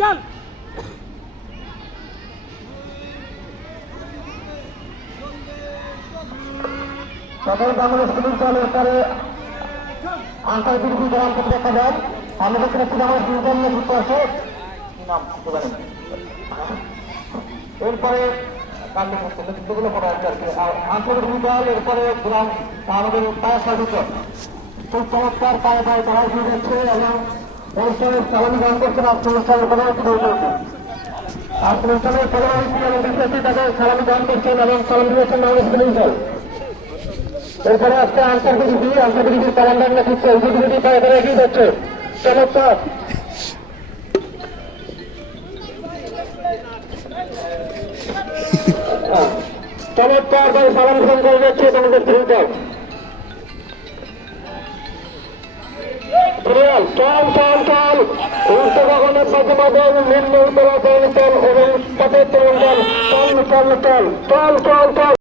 চল সকল বাংলাদেশ পুলিশ দলের পরে আন্তর্জাতিক জওয়ান থেকে দেখা যায় আমাদের কাছে বাংলাদেশ পুলিশ দল নেতৃত্ব আছে এরপরে নেতৃত্বগুলো পড়া হচ্ছে আর আন্তর্জাতিক দল এরপরে আমাদের পায়ে সাজিত খুব চমৎকার পায়ে পায়ে পড়া শুরু হচ্ছে এবং অনুষ্ঠানের সালামি গান করছেন আত্মনুষ্ঠানের প্রধানমন্ত্রী বলতে আত্মনুষ্ঠানের প্রধানমন্ত্রী এবং বিশ্বাসী তাদের সালামি গান করছেন এবং সালামি দিয়েছেন বাংলাদেশ পুলিশ দল। এরপরে আজকে আন্তর্জাতিক ক্যালেন্ডার নেতৃত্ব উদ্যোগী পায়ে পায়ে এগিয়ে যাচ্ছে চমৎকার চমৎকার ভাবে সালামি গ্রহণ করে যাচ্ছে বাংলাদেশ পুলিশ দল। চল চল চল উচ্চ ভবনের মাঝে নিম্ন উত্তরাখণ্ড এবং পথের চল চল চল চল চল চল চল